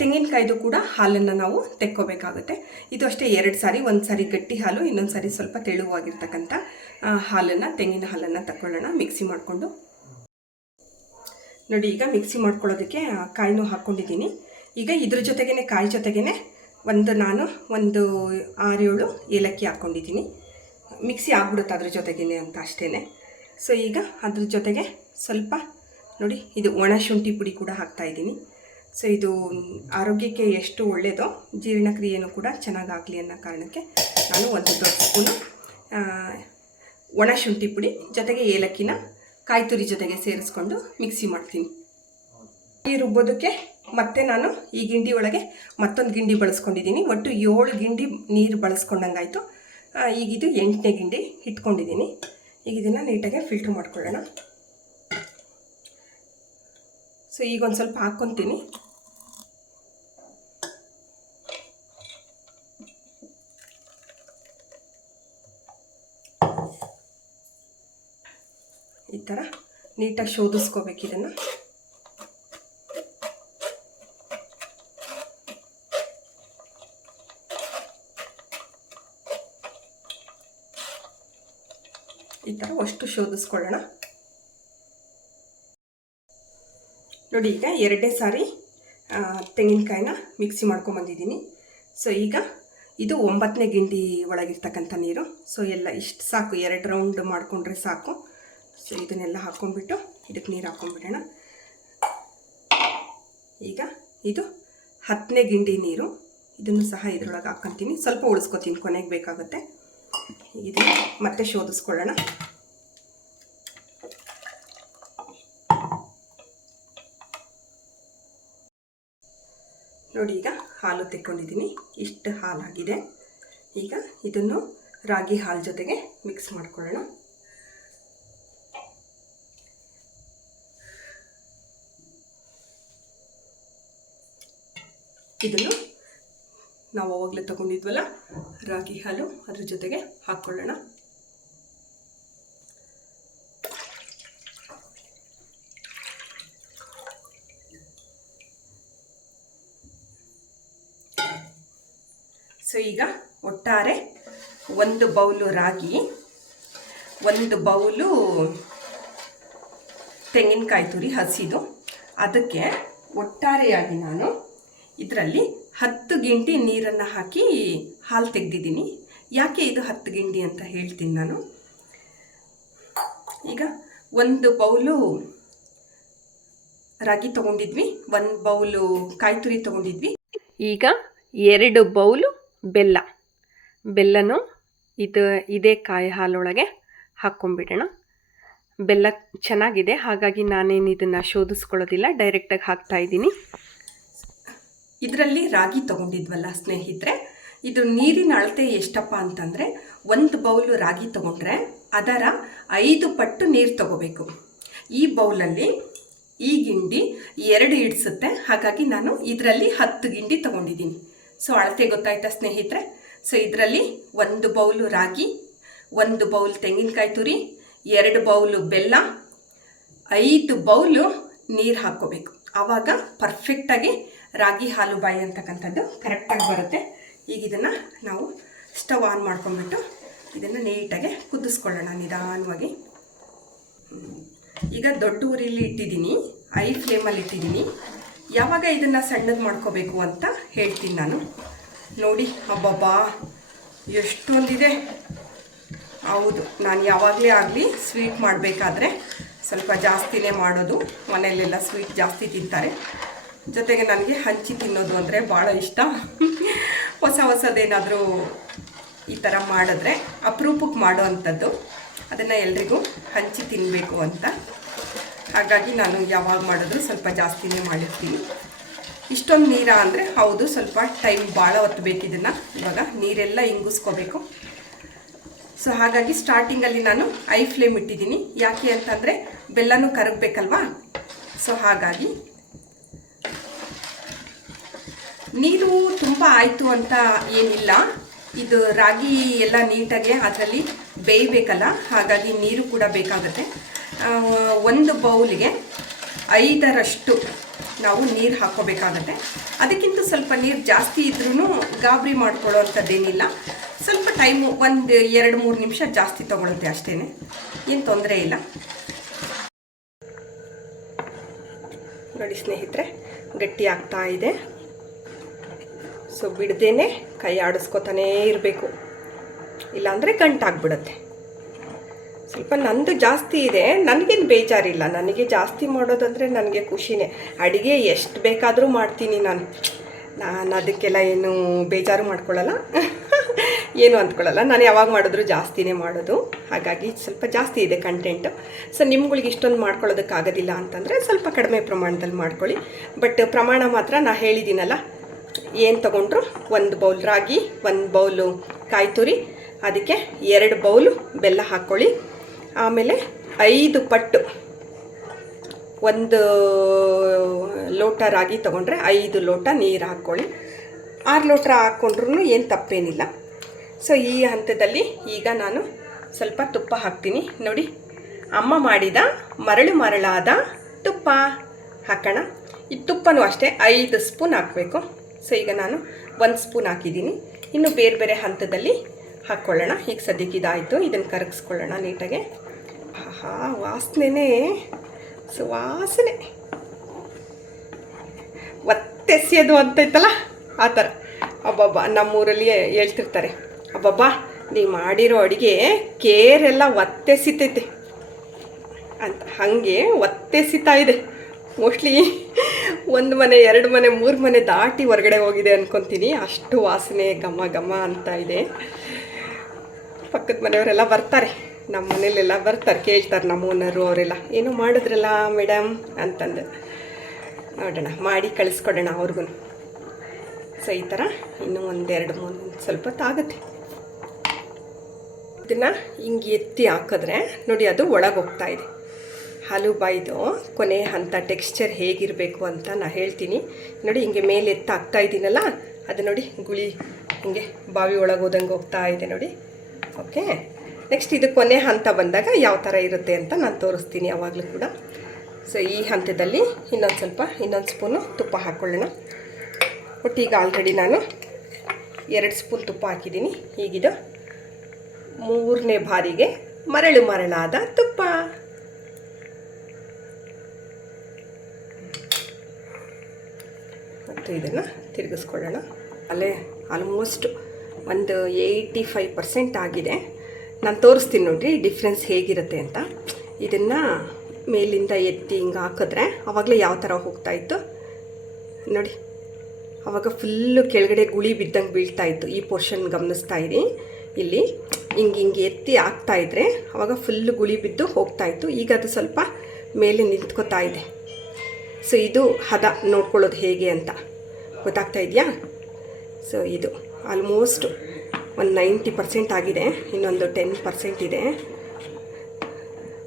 ತೆಂಗಿನಕಾಯ್ದು ಕೂಡ ಹಾಲನ್ನು ನಾವು ತೆಕ್ಕೋಬೇಕಾಗುತ್ತೆ. ಇದು ಅಷ್ಟೇ ಎರಡು ಸಾರಿ, ಒಂದು ಸಾರಿ ಗಟ್ಟಿ ಹಾಲು, ಇನ್ನೊಂದು ಸಾರಿ ಸ್ವಲ್ಪ ತೆಳುವಾಗಿರ್ತಕ್ಕಂಥ ಹಾಲನ್ನು, ತೆಂಗಿನ ಹಾಲನ್ನು ತಗೊಳ್ಳೋಣ ಮಿಕ್ಸಿ ಮಾಡಿಕೊಂಡು. ನೋಡಿ, ಈಗ ಮಿಕ್ಸಿ ಮಾಡ್ಕೊಳ್ಳೋದಕ್ಕೆ ಕಾಯಿನೂ ಹಾಕ್ಕೊಂಡಿದ್ದೀನಿ. ಈಗ ಇದ್ರ ಜೊತೆಗೇ ಕಾಯಿ ಜೊತೆಗೇ ಒಂದು ನಾನು ಒಂದು ಆರೇಳು ಏಲಕ್ಕಿ ಹಾಕ್ಕೊಂಡಿದ್ದೀನಿ. ಮಿಕ್ಸಿ ಆಗ್ಬಿಡುತ್ತೆ ಅದ್ರ ಜೊತೆಗೇ ಅಂತ ಅಷ್ಟೇ ಸೊ, ಈಗ ಅದ್ರ ಜೊತೆಗೆ ಸ್ವಲ್ಪ ನೋಡಿ, ಇದು ಒಣ ಶುಂಠಿ ಪುಡಿ ಕೂಡ ಹಾಕ್ತಾ ಇದ್ದೀನಿ. ಸೊ ಇದು ಆರೋಗ್ಯಕ್ಕೆ ಎಷ್ಟು ಒಳ್ಳೆಯದೋ ಜೀರ್ಣಕ್ರಿಯೆನೂ ಕೂಡ ಚೆನ್ನಾಗಾಗಲಿ ಅನ್ನೋ ಕಾರಣಕ್ಕೆ ನಾನು ಒಂದು ದೊಡ್ಡ ಸ್ಪೂನು ಒಣ ಶುಂಠಿ ಪುಡಿ, ಜೊತೆಗೆ ಏಲಕ್ಕಿನ ಕಾಯಿ ತುರಿ ಜೊತೆಗೆ ಸೇರಿಸ್ಕೊಂಡು ಮಿಕ್ಸಿ ಮಾಡ್ತೀನಿ. ಈ ರುಬ್ಬೋದಕ್ಕೆ ಮತ್ತೆ ನಾನು ಈ ಗಿಂಡಿ ಒಳಗೆ ಮತ್ತೊಂದು ಗಿಂಡಿ ಬಳಸ್ಕೊಂಡಿದ್ದೀನಿ. ಒಟ್ಟು ಏಳು ಗಿಂಡಿ ನೀರು ಬಳಸ್ಕೊಂಡಂಗಾಯಿತು. ಈಗಿದು ಎಂಟನೇ ಗಿಂಡಿ ಇಟ್ಕೊಂಡಿದ್ದೀನಿ ಈಗ ಇದನ್ನು ನೀಟಾಗಿ ಫಿಲ್ಟ್ರ್ ಮಾಡ್ಕೊಳ್ಳೋಣ. ಸೊ ಈಗ ಒಂದು ಸ್ವಲ್ಪ ಹಾಕ್ಕೊತೀನಿ ಈ ಥರ ನೀಟಾಗಿ ಶೋಧಿಸ್ಕೋಬೇಕು ಇದನ್ನು. ಈ ಥರ ಅಷ್ಟು ಶೋಧಿಸ್ಕೊಳ್ಳೋಣ. ನೋಡಿ ಈಗ ಎರಡೇ ಸಾರಿ ತೆಂಗಿನಕಾಯಿನ ಮಿಕ್ಸಿ ಮಾಡ್ಕೊಂಬಂದಿದ್ದೀನಿ ಸೊ ಈಗ ಇದು ಒಂಬತ್ತನೇ ಗಿಂಡಿ ಒಳಗಿರ್ತಕ್ಕಂಥ ನೀರು. ಸೊ ಎಲ್ಲ ಇಷ್ಟು ಸಾಕು, ಎರಡು ರೌಂಡ್ ಮಾಡಿಕೊಂಡ್ರೆ ಸಾಕು. ಸೊ ಇದನ್ನೆಲ್ಲ ಹಾಕ್ಕೊಂಡ್ಬಿಟ್ಟು ಇದಕ್ಕೆ ನೀರು ಹಾಕ್ಕೊಂಡ್ಬಿಡೋಣ ಈಗ ಇದು ಹತ್ತನೇ ಗಿಂಡಿ ನೀರು. ಇದನ್ನು ಸಹ ಇದರೊಳಗೆ ಹಾಕ್ಕೊಂತೀನಿ ಸ್ವಲ್ಪ ಉಳಿಸ್ಕೊತೀನಿ, ಕೊನೆಗೆ ಬೇಕಾಗುತ್ತೆ. ಇದನ್ನು ಮತ್ತೆ ಶೋಧಿಸ್ಕೊಳ್ಳೋಣ. ನೋಡಿ ಈಗ ಹಾಲು ತೆಕ್ಕೊಂಡಿದ್ದೀನಿ. ಇಷ್ಟು ಹಾಲಾಗಿದೆ. ಈಗ ಇದನ್ನು ರಾಗಿ ಹಾಲು ಜೊತೆಗೆ ಮಿಕ್ಸ್ ಮಾಡ್ಕೊಳ್ಳೋಣ. ಇದನ್ನು ನಾವು ಆವಾಗಲೇ ತಗೊಂಡಿದ್ವಲ್ಲ, ರಾಗಿ ಹಾಲು ಅದ್ರ ಜೊತೆಗೆ ಹಾಕ್ಕೊಳ್ಳೋಣ. ಸೊ ಈಗ ಒಟ್ಟಾರೆ ಒಂದು ಬೌಲು ರಾಗಿ, ಒಂದು ಬೌಲು ತೆಂಗಿನಕಾಯಿ ತುರಿ ಹಸಿದು. ಅದಕ್ಕೆ ಒಟ್ಟಾರೆಯಾಗಿ ನಾನು ಇದರಲ್ಲಿ ಹತ್ತು ಗಿಂಡಿ ನೀರನ್ನು ಹಾಕಿ ಹಾಲು ತೆಗೆದಿದ್ದೀನಿ. ಯಾಕೆ ಇದು ಹತ್ತು ಗಿಂಡಿ ಅಂತ ಹೇಳ್ತೀನಿ ನಾನು. ಈಗ ಒಂದು ಬೌಲು ರಾಗಿ ತಗೊಂಡಿದ್ವಿ, ಒಂದು ಬೌಲು ಕಾಯಿ ತುರಿ ತಗೊಂಡಿದ್ವಿ. ಈಗ ಎರಡು ಬೌಲು ಬೆಲ್ಲ. ಬೆಲ್ಲನು ಇದು, ಇದೇ ಕಾಯಿ ಹಾಲೊಳಗೆ ಹಾಕ್ಕೊಂಬಿಡೋಣ ಬೆಲ್ಲ ಚೆನ್ನಾಗಿದೆ, ಹಾಗಾಗಿ ನಾನೇನು ಇದನ್ನು ಶೋಧಿಸ್ಕೊಳ್ಳೋದಿಲ್ಲ ಡೈರೆಕ್ಟಾಗಿ ಹಾಕ್ತಾ ಇದ್ದೀನಿ. ಇದರಲ್ಲಿ ರಾಗಿ ತಗೊಂಡಿದ್ವಲ್ಲ ಸ್ನೇಹಿತರೆ, ಇದು ನೀರಿನ ಅಳತೆ ಎಷ್ಟಪ್ಪ ಅಂತಂದರೆ, ಒಂದು ಬೌಲು ರಾಗಿ ತೊಗೊಂಡ್ರೆ ಅದರ ಐದು ಪಟ್ಟು ನೀರು ತಗೋಬೇಕು. ಈ ಬೌಲಲ್ಲಿ ಈ ಗಿಂಡಿ ಎರಡು ಹಿಡಿಸುತ್ತೆ, ಹಾಗಾಗಿ ನಾನು ಇದರಲ್ಲಿ ಹತ್ತು ಗಿಂಡಿ ತಗೊಂಡಿದ್ದೀನಿ. ಸೊ ಅಳತೆ ಗೊತ್ತಾಯ್ತಾ ಸ್ನೇಹಿತರೆ? ಸೊ ಇದರಲ್ಲಿ ಒಂದು ಬೌಲು ರಾಗಿ, ಒಂದು ಬೌಲ್ ತೆಂಗಿನಕಾಯಿ ತುರಿ, ಎರಡು ಬೌಲು ಬೆಲ್ಲ, ಐದು ಬೌಲು ನೀರು ಹಾಕ್ಕೋಬೇಕು. ಆವಾಗ ಪರ್ಫೆಕ್ಟಾಗಿ ರಾಗಿ ಹಾಲು ಬಾಯಿ ಅಂತಕ್ಕಂಥದ್ದು ಕರೆಕ್ಟಾಗಿ ಬರುತ್ತೆ. ಈಗ ಇದನ್ನು ನಾವು ಸ್ಟವ್ ಆನ್ ಮಾಡ್ಕೊಂಡ್ಬಿಟ್ಟು ಇದನ್ನು ನೀಟಾಗಿ ಕುದಿಸ್ಕೊಳ್ಳೋಣ ನಿಧಾನವಾಗಿ. ಈಗ ದೊಡ್ಡ ಊರಿಲಿ ಇಟ್ಟಿದ್ದೀನಿ ಐ ಫ್ಲೇಮಲ್ಲಿ ಇಟ್ಟಿದ್ದೀನಿ. ಯಾವಾಗ ಇದನ್ನು ಸಣ್ಣದು ಮಾಡ್ಕೋಬೇಕು ಅಂತ ಹೇಳ್ತೀನಿ ನಾನು. ನೋಡಿ, ಅಬ್ಬಬ್ಬಾ, ಎಷ್ಟೊಂದಿದೆ. ಹೌದು, ನಾನು ಯಾವಾಗಲೇ ಆಗಲಿ ಸ್ವೀಟ್ ಮಾಡಬೇಕಾದ್ರೆ ಸ್ವಲ್ಪ ಜಾಸ್ತಿನೇ ಮಾಡೋದು. ಮನೆಯಲ್ಲೆಲ್ಲ ಸ್ವೀಟ್ ಜಾಸ್ತಿ ತಿಂತಾರೆ. ಜೊತೆಗೆ ನನಗೆ ಹಂಚಿ ತಿನ್ನೋದು ಅಂದರೆ ಭಾಳ ಇಷ್ಟ. ಹೊಸ ಹೊಸದೇನಾದರೂ ಈ ಥರ ಮಾಡಿದ್ರೆ ಅಪರೂಪಕ್ಕೆ ಮಾಡೋ ಅಂಥದ್ದು. ಅದನ್ನು ಎಲ್ರಿಗೂ ಹಂಚಿ ತಿನ್ನಬೇಕು ಅಂತ ಹಾಗಾಗಿ ನಾನು ಯಾವಾಗ ಮಾಡಿದ್ರು ಸ್ವಲ್ಪ ಜಾಸ್ತಿನೇ ಮಾಡಿರ್ತೀನಿ. ಇಷ್ಟೊಂದು ನೀರ ಅಂದರೆ ಹೌದು, ಸ್ವಲ್ಪ ಟೈಮ್ ಭಾಳ ಹೊತ್ತು ಬೇಕಿದ್ದನ್ನು ಇವಾಗ ನೀರೆಲ್ಲ ಇಂಗಿಸ್ಕೋಬೇಕು. ಸೊ ಹಾಗಾಗಿ ಸ್ಟಾರ್ಟಿಂಗಲ್ಲಿ ನಾನು ಐ ಫ್ಲೇಮ್ ಇಟ್ಟಿದ್ದೀನಿ. ಯಾಕೆ ಅಂತಂದರೆ ಬೆಲ್ಲನೂ ಕರಗಬೇಕಲ್ವಾ? ಸೊ ಹಾಗಾಗಿ ನೀರು ತುಂಬ ಆಯಿತು ಅಂತ ಏನಿಲ್ಲ. ಇದು ರಾಗಿ ಎಲ್ಲ ನೀಟಾಗಿ ಅದರಲ್ಲಿ ಬೇಯಬೇಕಲ್ಲ, ಹಾಗಾಗಿ ನೀರು ಕೂಡ ಬೇಕಾಗುತ್ತೆ. ಒಂದು ಬೌಲಿಗೆ ಐದರಷ್ಟು ನಾವು ನೀರು ಹಾಕ್ಕೋಬೇಕಾಗತ್ತೆ. ಅದಕ್ಕಿಂತ ಸ್ವಲ್ಪ ನೀರು ಜಾಸ್ತಿ ಇದ್ರೂ ಗಾಬರಿ ಮಾಡ್ಕೊಳ್ಳೋ ಅಂಥದ್ದೇನಿಲ್ಲ ಸ್ವಲ್ಪ ಟೈಮು ಒಂದು ಎರಡು ಮೂರು ನಿಮಿಷ ಜಾಸ್ತಿ ತೊಗೊಳುತ್ತೆ ಅಷ್ಟೇ ಏನು ತೊಂದರೆ ಇಲ್ಲ. ನೋಡಿ ಸ್ನೇಹಿತರೆ, ಗಟ್ಟಿ ಆಗ್ತಾ ಇದೆ. ಸೊ ಬಿಡದೇನೆ ಕೈ ಆಡಿಸ್ಕೊತಾನೇ ಇರಬೇಕು. ಇಲ್ಲಾಂದರೆ ಗಂಟಾಗ್ಬಿಡುತ್ತೆ. ಸ್ವಲ್ಪ ನಂದು ಜಾಸ್ತಿ ಇದೆ. ನನಗೇನು ಬೇಜಾರಿಲ್ಲ. ನನಗೆ ಜಾಸ್ತಿ ಮಾಡೋದಂದರೆ ನನಗೆ ಖುಷಿನೇ. ಅಡುಗೆ ಎಷ್ಟು ಬೇಕಾದರೂ ಮಾಡ್ತೀನಿ ನಾನು. ನಾನು ಅದಕ್ಕೆಲ್ಲ ಏನು ಬೇಜಾರು ಮಾಡ್ಕೊಳ್ಳಲ್ಲ ಏನು ಅಂದ್ಕೊಳ್ಳಲ್ಲ ನಾನು ಯಾವಾಗ ಮಾಡಿದ್ರು ಜಾಸ್ತಿನೇ ಮಾಡೋದು. ಹಾಗಾಗಿ ಸ್ವಲ್ಪ ಜಾಸ್ತಿ ಇದೆ ಕಂಟೆಂಟು ಸೊ ನಿಮ್ಗಳಿಗೆ ಇಷ್ಟೊಂದು ಮಾಡ್ಕೊಳ್ಳೋದಕ್ಕಾಗೋದಿಲ್ಲ ಅಂತಂದರೆ ಸ್ವಲ್ಪ ಕಡಿಮೆ ಪ್ರಮಾಣದಲ್ಲಿ ಮಾಡ್ಕೊಳ್ಳಿ. ಬಟ್ ಪ್ರಮಾಣ ಮಾತ್ರ ನಾ ಹೇಳಿದ್ದೀನಲ್ಲ ಏನು ತೊಗೊಂಡ್ರು? ಒಂದು ಬೌಲ್ ರಾಗಿ, ಒಂದು ಬೌಲು ಕಾಯಿ ತುರಿ ಅದಕ್ಕೆ ಎರಡು ಬೌಲು ಬೆಲ್ಲ ಹಾಕ್ಕೊಳ್ಳಿ. ಆಮೇಲೆ ಐದು ಪಟ್ಟು ಒಂದು ಲೋಟ ರಾಗಿ ತೊಗೊಂಡ್ರೆ ಐದು ಲೋಟ ನೀರು ಹಾಕ್ಕೊಳ್ಳಿ. ಆರು ಲೋಟ ಹಾಕ್ಕೊಂಡ್ರೂ ಏನು ತಪ್ಪೇನಿಲ್ಲ. ಸೊ ಈ ಹಂತದಲ್ಲಿ ಈಗ ನಾನು ಸ್ವಲ್ಪ ತುಪ್ಪ ಹಾಕ್ತೀನಿ. ನೋಡಿ, ಅಮ್ಮ ಮಾಡಿದ ಮರಳು ಮರಳಾದ ತುಪ್ಪ ಹಾಕೋಣ. ಈ ತುಪ್ಪನೂ ಅಷ್ಟೇ, ಐದು ಸ್ಪೂನ್ ಹಾಕಬೇಕು. ಸೊ ಈಗ ನಾನು ಒಂದು ಸ್ಪೂನ್ ಹಾಕಿದ್ದೀನಿ. ಇನ್ನು ಬೇರೆ ಬೇರೆ ಹಂತದಲ್ಲಿ ಹಾಕ್ಕೊಳ್ಳೋಣ. ಈಗ ಸದ್ಯಕ್ಕೆ ಇದಾಯಿತು. ಇದನ್ನು ಕರಗಿಸ್ಕೊಳ್ಳೋಣ ನೀಟಾಗೆ. ಆಹಾ ವಾಸನೆ. ಸುವಾಸನೆ ಒತ್ತೆಸೆಯೋದು ಅಂತೈತಲ್ಲ ಆ ಥರ. ಅಬ್ಬಬ್ಬ ನಮ್ಮೂರಲ್ಲಿ ಹೇಳ್ತಿರ್ತಾರೆ. ಅಬ್ಬಬ್ಬ, ನೀವು ಮಾಡಿರೋ ಅಡುಗೆ ಕೇರೆಲ್ಲ ಒತ್ತೆಸಿತೈತೆ. ಅಂತ, ಹಾಗೆ ಒತ್ತೆಸಿತಾ ಇದೆ. ಮೋಸ್ಟ್ಲಿ ಒಂದು ಮನೆ, ಎರಡು ಮನೆ, ಮೂರು ಮನೆ ದಾಟಿ ಹೊರಗಡೆ ಹೋಗಿದೆ ಅನ್ಕೊತೀನಿ. ಅಷ್ಟು ವಾಸನೆ ಘಮ ಘಮ ಅಂತ ಇದೆ. ಪಕ್ಕದ ಮನೆಯವರೆಲ್ಲ ಬರ್ತಾರೆ. ನಮ್ಮ ಮನೇಲೆಲ್ಲ ಬರ್ತಾರೆ, ಕೇಳ್ತಾರೆ ನಮ್ಮ ಓನರು ಅವರೆಲ್ಲ. ಏನು ಮಾಡಿದ್ರಲ್ಲ ಮೇಡಮ್ ಅಂತಂದು. ನೋಡೋಣ, ಮಾಡಿ ಕಳಿಸ್ಕೊಡೋಣ ಅವ್ರಿಗೂ ಸೊ ಈ ಥರ ಇನ್ನೂ ಒಂದೆರಡು ಮೂರು, ಸ್ವಲ್ಪ ಹೊತ್ತಾಗುತ್ತೆ ಇದನ್ನು ಹಿಂಗೆ ಎತ್ತಿ ಹಾಕಿದ್ರೆ, ನೋಡಿ ಅದು ಒಳಗೆ ಹೋಗ್ತಾ ಇದೆ. ಹಾಲು ಬಾಯ್ದು ಕೊನೆ ಹಂತ ಟೆಕ್ಸ್ಚರ್ ಹೇಗಿರಬೇಕು ಅಂತ ನಾನು ಹೇಳ್ತೀನಿ. ನೋಡಿ, ಹಿಂಗೆ ಮೇಲೆ ಎತ್ತ ಹಾಕ್ತಾ ಇದ್ದೀನಲ್ಲ, ಅದು ನೋಡಿ ಗುಳಿ ಹಿಂಗೆ ಬಾವಿ ಒಳಗೆ ಹೋದಂಗೆ ಹೋಗ್ತಾ ಇದೆ ನೋಡಿ. ಓಕೆ ನೆಕ್ಸ್ಟ್ ಇದು ಕೊನೆ ಹಂತ ಬಂದಾಗ ಯಾವ ಥರ ಇರುತ್ತೆ ಅಂತ ನಾನು ತೋರಿಸ್ತೀನಿ ಯಾವಾಗಲೂ ಕೂಡ. ಸೊ ಈ ಹಂತದಲ್ಲಿ ಇನ್ನೊಂದು ಸ್ವಲ್ಪ, ಇನ್ನೊಂದು ಸ್ಪೂನು ತುಪ್ಪ ಹಾಕ್ಕೊಳ್ಳೋಣ ಒಟ್ಟು ಈಗ ಆಲ್ರೆಡಿ ನಾನು ಎರಡು ಸ್ಪೂನ್ ತುಪ್ಪ ಹಾಕಿದ್ದೀನಿ. ಈಗಿದು ಮೂರನೇ ಬಾರಿಗೆ ಮರಳು ಮರಳಾದ ತುಪ್ಪ. ಮತ್ತು ಇದನ್ನು ತಿರುಗಿಸ್ಕೊಳ್ಳೋಣ. ಅಲ್ಲೇ ಆಲ್ಮೋಸ್ಟ್ ಒಂದು ಏಯ್ಟಿ ಫೈವ್ ಪರ್ಸೆಂಟ್ ಆಗಿದೆ. ನಾನು ತೋರಿಸ್ತೀನಿ ನೋಡಿರಿ ಡಿಫ್ರೆನ್ಸ್ ಹೇಗಿರುತ್ತೆ ಅಂತ. ಇದನ್ನು ಮೇಲಿಂದ ಎತ್ತಿ ಹಿಂಗೆ ಹಾಕಿದ್ರೆ ಆವಾಗಲೇ ಯಾವ ಥರ ಹೋಗ್ತಾ ಇತ್ತು? ನೋಡಿ ಆವಾಗ ಫುಲ್ಲು ಕೆಳಗಡೆ ಗುಳಿ ಬಿದ್ದಂಗೆ ಬೀಳ್ತಾ ಇತ್ತು. ಈ ಪೋರ್ಷನ್ ಗಮನಿಸ್ತಾ ಇರಿ. ಇಲ್ಲಿ ಹಿಂಗೆ ಹಿಂಗೆ ಎತ್ತಿ ಹಾಕ್ತಾ ಇದ್ರೆ ಆವಾಗ ಫುಲ್ಲು ಗುಳಿ ಬಿದ್ದು ಹೋಗ್ತಾ ಇತ್ತು. ಈಗ ಅದು ಸ್ವಲ್ಪ ಮೇಲೆ ನಿಂತ್ಕೋತಾ ಇದೆ. ಸೊ ಇದು ಹದ ನೋಡ್ಕೊಳ್ಳೋದು ಹೇಗೆ ಅಂತ. ಗೊತ್ತಾಗ್ತಾ ಇದೆಯಾ? ಸೊ ಇದು ಆಲ್ಮೋಸ್ಟ್ ಒಂದು ನೈಂಟಿ ಪರ್ಸೆಂಟ್ ಆಗಿದೆ, ಇನ್ನೊಂದು ಟೆನ್ ಪರ್ಸೆಂಟ್ ಇದೆ.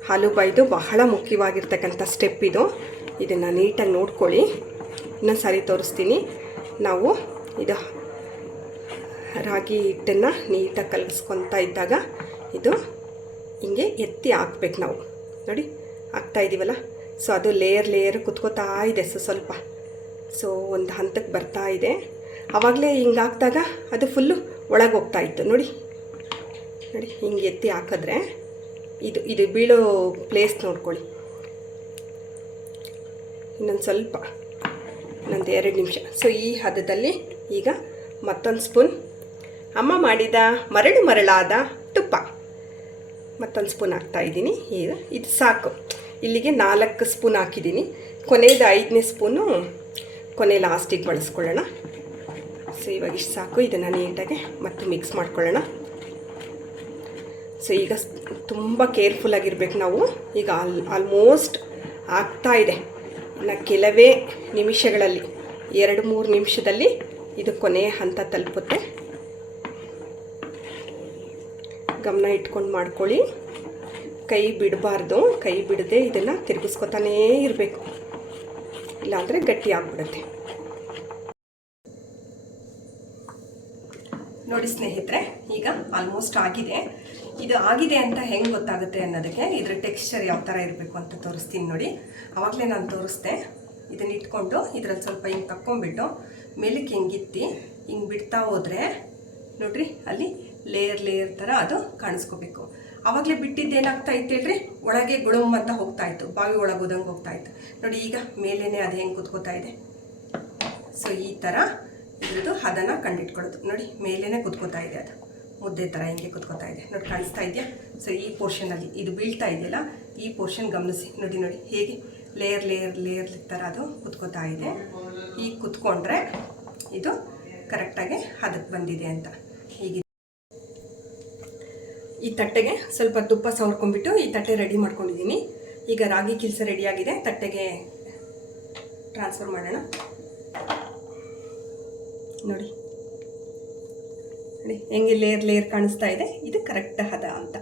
ಹಾಲು ಬಾಯ್ದು ಬಹಳ ಮುಖ್ಯವಾಗಿರ್ತಕ್ಕಂಥ ಸ್ಟೆಪ್ ಇದು. ಇದನ್ನು ನೀಟಾಗಿ ನೋಡ್ಕೊಳ್ಳಿ. ಇನ್ನೊಂದು ಸಾರಿ ತೋರಿಸ್ತೀನಿ. ನಾವು ಇದು ರಾಗಿ ಹಿಟ್ಟನ್ನು ನೀಟಾಗಿ ಕಲಗಿಸ್ಕೊತಾ ಇದ್ದಾಗ ಇದು ಹಿಂಗೆ ಎತ್ತಿ ಹಾಕ್ಬೇಕು ನಾವು. ನೋಡಿ, ಹಾಕ್ತಾ ಇದ್ದೀವಲ್ಲ ಸೊ ಅದು ಲೇಯರ್ ಲೇಯರ್ ಕುತ್ಕೋತಾ ಇದೆ ಸೊ ಸ್ವಲ್ಪ. ಸೊ ಒಂದು ಹಂತಕ್ಕೆ ಬರ್ತಾ ಇದೆ. ಆವಾಗಲೇ ಹಿಂಗೆ ಹಾಕಿದಾಗ ಅದು ಫುಲ್ಲು ಒಳಗೆ ಹೋಗ್ತಾ ಇತ್ತು. ನೋಡಿ. ನೋಡಿ, ಹಿಂಗೆ ಎತ್ತಿ ಹಾಕಿದ್ರೆ ಇದು ಇದು ಬೀಳೋ ಪ್ಲೇಸ್ ನೋಡ್ಕೊಳ್ಳಿ. ಇನ್ನೊಂದು ಸ್ವಲ್ಪ, ಇನ್ನೊಂದು ಎರಡು ನಿಮಿಷ. ಸೊ ಈ ಹದದಲ್ಲಿ ಈಗ ಮತ್ತೊಂದು ಸ್ಪೂನ್ ಅಮ್ಮ ಮಾಡಿದ ಮರಳು ಮರಳಾದ ತುಪ್ಪ. ಮತ್ತೊಂದು ಸ್ಪೂನ್ ಹಾಕ್ತಾ ಇದ್ದೀನಿ. ಈಗ ಇದು ಸಾಕು. ಇಲ್ಲಿಗೆ ನಾಲ್ಕು ಸ್ಪೂನ್ ಹಾಕಿದ್ದೀನಿ. ಕೊನೆಯದು ಐದನೇ ಸ್ಪೂನು ಕೊನೆ ಲಾಸ್ಟಿಗೆ ಬಳಸ್ಕೊಳ್ಳೋಣ. ಸೊ, ಇವಾಗ ಇಷ್ಟು ಸಾಕು. ಇದನ್ನು ನೀಟಾಗಿ ಮತ್ತೆ ಮಿಕ್ಸ್ ಮಾಡ್ಕೊಳ್ಳೋಣ. ಸೊ, ಈಗ ತುಂಬ ಕೇರ್ಫುಲ್ಲಾಗಿರ್ಬೇಕು ನಾವು. ಈಗ ಆಲ್ ಆಲ್ಮೋಸ್ಟ್ ಆಗ್ತಾ ಇದೆ. ಇನ್ನು ಕೆಲವೇ ನಿಮಿಷಗಳಲ್ಲಿ, ಎರಡು, ಮೂರು ನಿಮಿಷದಲ್ಲಿ ಇದು ಕೊನೆಯ ಹಂತ ತಲುಪುತ್ತೆ. ಗಮನ ಇಟ್ಕೊಂಡು ಮಾಡ್ಕೊಳ್ಳಿ. ಕೈ ಬಿಡಬಾರ್ದು. ಕೈ ಬಿಡದೆ ಇದನ್ನು ತಿರುಗಿಸ್ಕೊತಾನೇ ಇರಬೇಕು. ಇಲ್ಲಾಂದರೆ ಗಟ್ಟಿ ಆಗಿಬಿಡುತ್ತೆ. ನೋಡಿ ಸ್ನೇಹಿತರೆ, ಈಗ ಆಲ್ಮೋಸ್ಟ್ ಆಗಿದೆ. ಇದು ಆಗಿದೆ ಅಂತ ಹೆಂಗೆ ಗೊತ್ತಾಗುತ್ತೆ ಅನ್ನೋದಕ್ಕೆ ಇದರ ಟೆಕ್ಸ್ಚರ್ ಯಾವ ಥರ ಇರಬೇಕು ಅಂತ ತೋರಿಸ್ತೀನಿ ನೋಡಿ. ಆವಾಗಲೇ ನಾನು ತೋರಿಸ್ದೆ. ಇದನ್ನ ಇಟ್ಕೊಂಡು ಇದರಲ್ಲಿ ಸ್ವಲ್ಪ ಹಿಂಗೆ ತಕ್ಕೊಂಬಿಟ್ಟು ಮೇಲಕ್ಕೆ ಹಿಂಗಿತ್ತಿ ಹಿಂಗೆ ಬಿಡ್ತಾ ಹೋದರೆ ನೋಡ್ರಿ ಅಲ್ಲಿ ಲೇಯರ್ ಲೇಯರ್ ಥರ ಅದು ಕಾಣಿಸ್ಕೋಬೇಕು. ಆವಾಗಲೇ ಬಿಟ್ಟಿದ್ದೇನಾಗ್ತಾ ಇತ್ತು ಹೇಳ್ರಿ? ಒಳಗೆ ಗುಳುಮ್ ಅಂತ ಹೋಗ್ತಾ ಇತ್ತು. ಬಾವಿ ಒಳಗೆ ಹೋದಂಗೆ ಹೋಗ್ತಾ ಇತ್ತು. ನೋಡಿ ಈಗ ಮೇಲೇ ಅದು ಹೆಂಗೆ ಕುತ್ಕೋತಾ ಇದೆ. ಸೊ ಈ ಥರ ಇದ್ರದ್ದು ಹದನ ಕಂಡಿಟ್ಕೊಳ್ಳೋದು. ನೋಡಿ ಮೇಲೇ ಕುತ್ಕೋತಾ ಇದೆ ಅದು. ಮುದ್ದೆ ಥರ ಹಿಂಗೆ ಕುತ್ಕೋತಾ ಇದೆ. ನೋಡಿ, ಕಾಣಿಸ್ತಾ ಇದೆಯಾ? ಸೊ ಈ ಪೋರ್ಷನಲ್ಲಿ ಇದು ಬೀಳ್ತಾ ಇದೆಯಲ್ಲ, ಈ ಪೋರ್ಷನ್ ಗಮನಿಸಿ. ನೋಡಿ ನೋಡಿ, ಹೇಗೆ? ಲೇಯರ್ ಲೇಯರ್ ಲೇಯರ್ ಥರ ಅದು ಕುತ್ಕೋತಾ ಇದೆ. ಈಗ ಕುತ್ಕೊಂಡ್ರೆ ಇದು ಕರೆಕ್ಟಾಗಿ ಹದಕ್ಕೆ ಬಂದಿದೆ ಅಂತ. ಹೀಗೆ ಈ ತಟ್ಟೆಗೆ ಸ್ವಲ್ಪ ತುಪ್ಪ ಸವರ್ಕೊಂಡ್ಬಿಟ್ಟು ಈ ತಟ್ಟೆ ರೆಡಿ ಮಾಡ್ಕೊಂಡಿದ್ದೀನಿ. ಈಗ ರಾಗಿ ಕಿಲ್ಸ ರೆಡಿಯಾಗಿದೆ ತಟ್ಟೆಗೆ ಟ್ರಾನ್ಸ್ಫರ್ ಮಾಡೋಣ. ನೋಡಿ. ನೋಡಿ, ಹೆಂಗೆ ಲೇಯರ್ ಲೇಯರ್ ಕಾಣಿಸ್ತಾ ಇದೆ. ಇದು ಕರೆಕ್ಟ್ ಹದ ಅಂತ.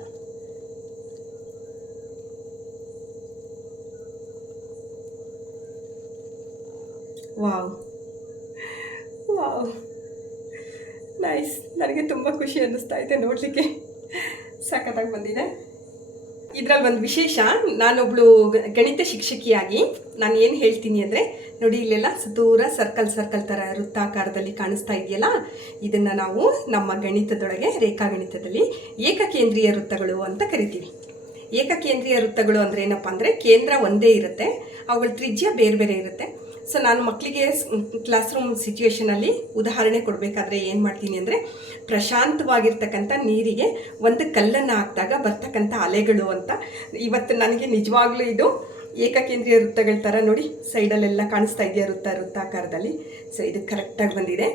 ವಾವ್. ವಾವ್. ನೈಸ್ ನನಗೆ ತುಂಬ ಖುಷಿ ಅನ್ನಿಸ್ತಾ ಇದೆ ನೋಡಲಿಕ್ಕೆ. ಸಖತ್ತಾಗಿ ಬಂದಿದೆ. ಇದರಲ್ಲಿ ಒಂದು ವಿಶೇಷ, ನಾನೊಬ್ಳು ಗಣಿತ ಶಿಕ್ಷಕಿಯಾಗಿ, ನಾನು ಏನು ಹೇಳ್ತೀನಿ ಅಂದರೆ, ನೋಡಿ ಇಲ್ಲೆಲ್ಲ ದೂರ ಸರ್ಕಲ್ ಸರ್ಕಲ್ ಥರ ವೃತ್ತಾಕಾರದಲ್ಲಿ ಕಾಣಿಸ್ತಾ ಇದೆಯಲ್ಲ, ಇದನ್ನು ನಾವು ನಮ್ಮ ಗಣಿತದೊಳಗೆ ರೇಖಾ ಗಣಿತದಲ್ಲಿ ಏಕಕೇಂದ್ರೀಯ ವೃತ್ತಗಳು ಅಂತ ಕರಿತೀವಿ. ಏಕಕೇಂದ್ರೀಯ ವೃತ್ತಗಳು ಅಂದರೆ ಏನಪ್ಪ ಅಂದರೆ ಕೇಂದ್ರ ಒಂದೇ ಇರುತ್ತೆ, ಅವುಗಳ ತ್ರಿಜ್ಯ ಬೇರೆ ಬೇರೆ ಇರುತ್ತೆ. ಸೊ ನಾನು ಮಕ್ಕಳಿಗೆ ಕ್ಲಾಸ್ ರೂಮ್ ಸಿಚುವೇಶನಲ್ಲಿ ಉದಾಹರಣೆ ಕೊಡಬೇಕಾದ್ರೆ ಏನು ಮಾಡ್ತೀನಿ ಅಂದರೆ ಪ್ರಶಾಂತವಾಗಿರ್ತಕ್ಕಂಥ ನೀರಿಗೆ ಒಂದು ಕಲ್ಲನ್ನು ಹಾಕಿದಾಗ ಬರ್ತಕ್ಕಂಥ ಅಲೆಗಳು ಅಂತ. ಇವತ್ತು ನನಗೆ ನಿಜವಾಗ್ಲೂ ಇದು ಏಕಕೇಂದ್ರೀಯ ವೃತ್ತಗಳ ಥರ ನೋಡಿ ಸೈಡಲ್ಲೆಲ್ಲ ಕಾಣಿಸ್ತಾ ಇದೆಯಾ ವೃತ್ತ ವೃತ್ತಾಕಾರದಲ್ಲಿ. ಸೊ ಇದು ಕರೆಕ್ಟಾಗಿ ಬಂದಿದೆ.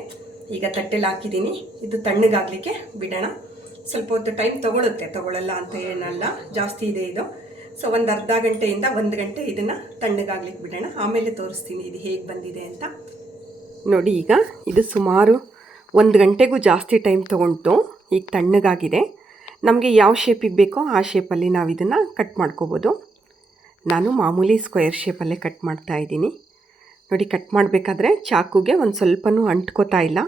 ಈಗ ತಟ್ಟೆಲಿ ಹಾಕಿದ್ದೀನಿ. ಇದು ತಣ್ಣಗಾಗಲಿಕ್ಕೆ ಬಿಡೋಣ. ಸ್ವಲ್ಪ ಹೊತ್ತು ಟೈಮ್ ತೊಗೊಳುತ್ತೆ. ತೊಗೊಳಲ್ಲ ಅಂತ ಏನಲ್ಲ. ಜಾಸ್ತಿ ಇದೆ ಇದು. ಸೊ ಒಂದು ಅರ್ಧ ಗಂಟೆಯಿಂದ ಒಂದು ಗಂಟೆ ಇದನ್ನು ತಣ್ಣಗಾಗ್ಲಿಕ್ಕೆ ಬಿಡೋಣ. ಆಮೇಲೆ ತೋರಿಸ್ತೀನಿ ಇದು ಹೇಗೆ ಬಂದಿದೆ ಅಂತ. ನೋಡಿ ಈಗ ಇದು ಸುಮಾರು ಒಂದು ಗಂಟೆಗೂ ಜಾಸ್ತಿ ಟೈಮ್ ತೊಗೊಂಡು ಈಗ ತಣ್ಣಗಾಗಿದೆ. ನಮಗೆ ಯಾವ ಶೇಪಿಗೆ ಬೇಕೋ ಆ ಶೇಪಲ್ಲಿ ನಾವು ಇದನ್ನು ಕಟ್ ಮಾಡ್ಕೋಬೋದು. ನಾನು ಮಾಮೂಲಿ ಸ್ಕ್ವೇರ್ ಶೇಪಲ್ಲೇ ಕಟ್ ಮಾಡ್ತಾ ಇದ್ದೀನಿ. ನೋಡಿ ಕಟ್ ಮಾಡಬೇಕಾದ್ರೆ ಚಾಕುಗೆ ಒಂದು ಸ್ವಲ್ಪನೂ ಅಂಟ್ಕೋತಾ ಇಲ್ಲ.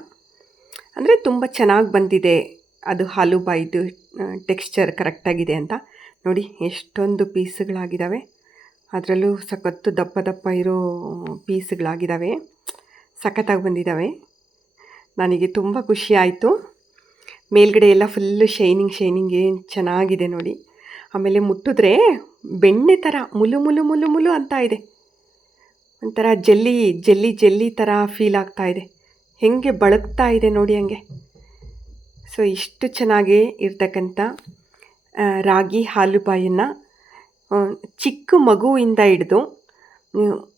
ಅಂದರೆ ತುಂಬ ಚೆನ್ನಾಗಿ ಬಂದಿದೆ. ಅದು ಹಾಲು ಬಾಯಿದು ಟೆಕ್ಸ್ಚರ್ ಕರೆಕ್ಟಾಗಿದೆ ಅಂತ. ನೋಡಿ ಎಷ್ಟೊಂದು ಪೀಸ್ಗಳಾಗಿದ್ದಾವೆ. ಅದರಲ್ಲೂ ಸಖತ್ತು ದಪ್ಪ ದಪ್ಪ ಇರೋ ಪೀಸ್ಗಳಾಗಿದ್ದಾವೆ. ಸಖತ್ತಾಗಿ ಬಂದಿದ್ದಾವೆ. ನನಗೆ ತುಂಬ ಖುಷಿ ಆಯಿತು. ಮೇಲ್ಗಡೆ ಎಲ್ಲ ಫುಲ್ಲು ಶೈನಿಂಗ್ ಶೈನಿಂಗ್ ಏನು ಚೆನ್ನಾಗಿದೆ ನೋಡಿ. ಆಮೇಲೆ ಮುಟ್ಟಿದ್ರೆ ಬೆಣ್ಣೆ ಥರ, ಮುಲು ಮುಲು ಮುಲು ಮುಲು ಅಂತ ಇದೆ. ಒಂಥರ ಜೆಲ್ಲಿ ಜೆಲ್ಲಿ ಜೆಲ್ಲಿ ಥರ ಫೀಲ್ ಆಗ್ತಾ ಇದೆ. ಹೆಂಗೆ ಬಳಕ್ತಾ ಇದೆ ನೋಡಿ ಹಂಗೆ. ಸೊ, ಇಷ್ಟು ಚೆನ್ನಾಗಿ ಇರ್ತಕ್ಕಂಥ ರಾಗಿ ಹಾಲುಬಾಯನ್ನು ಚಿಕ್ಕ ಮಗುವಿಂದ ಹಿಡಿದು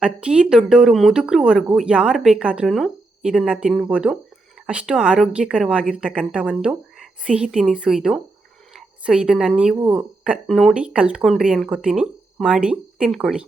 ಅತಿ ದೊಡ್ಡವರು ಮುದುಕರವರೆಗೂ ಯಾರು ಬೇಕಾದ್ರೂ ಇದನ್ನು ತಿನ್ಬೋದು. ಅಷ್ಟು ಆರೋಗ್ಯಕರವಾಗಿರ್ತಕ್ಕಂಥ ಒಂದು ಸಿಹಿ ತಿನಿಸು ಇದು. ಸೊ, ಇದನ್ನು ನೀವು ಕ, ನೋಡಿ ಕಲ್ತ್ಕೊಂಡ್ರಿ ಅನ್ಕೋತೀನಿ. ಮಾಡಿ ತಿನ್ಕೊಳ್ಳಿ.